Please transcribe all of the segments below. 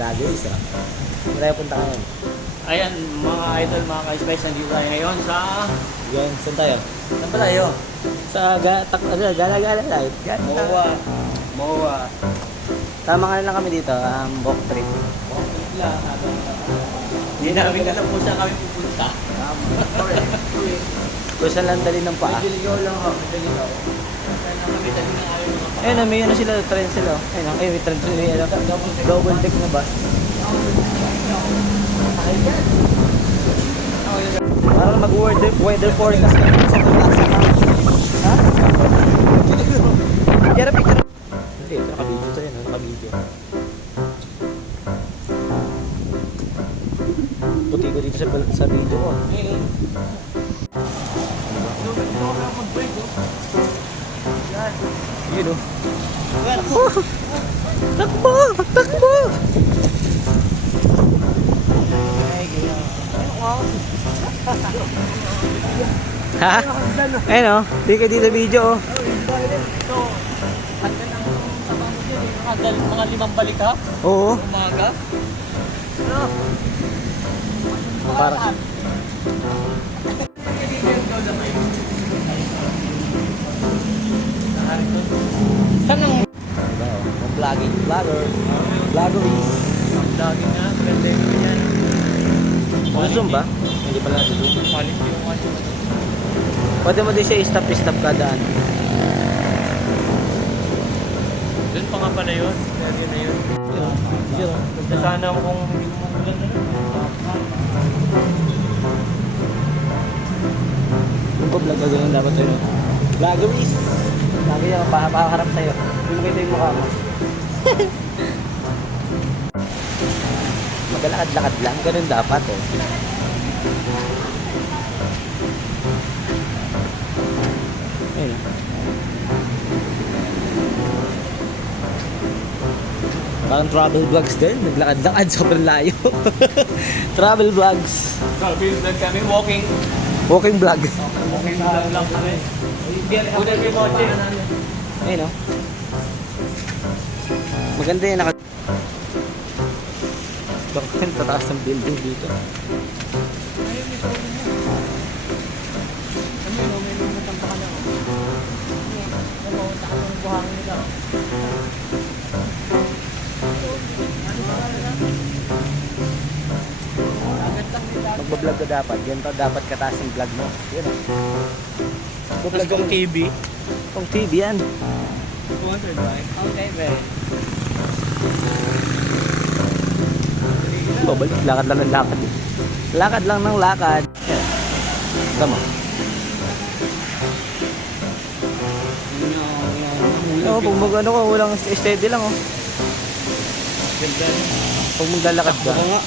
vloggers ah. Wala yung punta ngayon. Ayan, mga idol, mga ka-spice, nandito tayo ngayon sa... Yun, saan tayo? Saan ba tayo? Sa Gala-Gala Light. MOA. MOA. Tama nga lang kami dito, walk trip. Walking lang. Hindi namin alam kung saan kami pupunta. Kung saan lang dali ng paa. Medyo ligaw lang ako. Medyo ligaw. Kami dali ng ayaw mga paa. Ayun, may ano sila, train sila. Ayun, may train sila. Double deck na ba? Parang mag-weather forecast ka sa Tulasa ka. Ha? Kaya picture. Hindi, ito naka-video to yun. Naka-video. Puti ko dito sa video ko. Ayun. Yun o. Takbo! Takbo! Ha? Ayun o. Di ka dito video o. Handa ng sabang mo dyan eh. Mga 5 balik ha? Oo. Umaga. Ano? Para. Saan ang... Diba o? Ang vlogging. Vlogger. Vloggeries. Vlogging na. Ganda yung yan. Zoom ba? Hindi pala nasa-zoom. Quality yung ano. Pwede mo din siya i-stop kada ano. Doon pa nga pala yun. Area na yun. Yun o. Punta sana ako kung hindi mo magulan na yun. Kung pa-vlog ka ganyan dapat sa'yo. Vloggeries. Lagi yan, paharap sa'yo. Hindi mo kita yung mukha mo. Magalakad-lakad lang. Ganun dapat eh. Ayun. Parang travel vlogs din. Naglakad-lakad. Sobrang layo. Travel vlogs. Sabi vlog kami, walking. Walking vlog. Walking vlog lang kami. Una yung kotse. Ayun o. Maganda yan. Bakit tataas ng building dito? Ayun, may phone mo. Ano yun, may lumatang pa ka na. Napunta ka ng buhangin nila. Magbablog ka dapat. Yan pa dapat kataas yung vlog mo. Yan o. Tapos kung TV. Kung TV yan. 200 ba? Okay, be. Babalik. Lakad lang ng lakad. Lakad lang ng lakad. Yan. Tama. Oo, pag mag-ano ka, walang steady lang oh. Ganda. Pag maglalakad ka. Baka nga.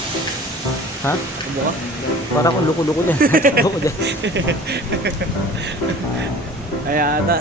Ha? Baka? Para kung luko-luko din. Luko din. Kaya ata.